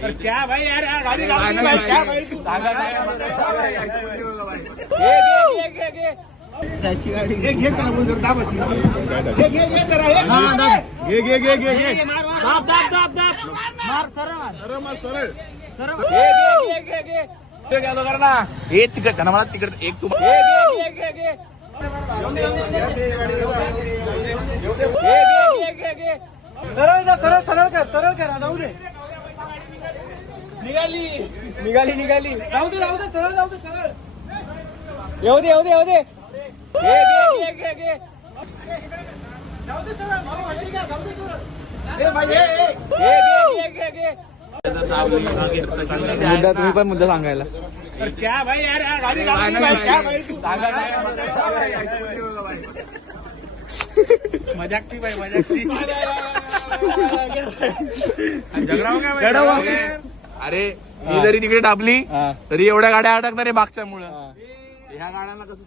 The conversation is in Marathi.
क्या भाई यार गाड़ी भाई क्या भाई त्याची गाडी घे घे करा बोल दाब घे घे घे करा घे घे घे घे घे दाब दाब दाब दाब मार सरळ मार सरळ सरळ घे घे घे घे ते घ्या कर ना हे तिकट त्यांना मला तिकट एक तू घे घे घे घे घे सरळ जा सरळ सरळ कर जाऊ दे निघाली निघाली निघाली जाऊ दे सरळ येऊ दे येऊ दे येऊ दे घे घे घे घे जाऊ दे सरळ भाऊ हटली का जाऊ दे सरळ ए भाई घे घे घे घे मुद्दा तुम्ही पण मुद्दा सांगायला क्या भाई यार गाडी भाई क्या भाई सांगा मजाक ती भाई मजाक ती अरे मी जरी तिकडे टापली तरी एवढ्या गाड्या अडकणार आहे मागच्यामुळं ह्या गाड्यांना कसं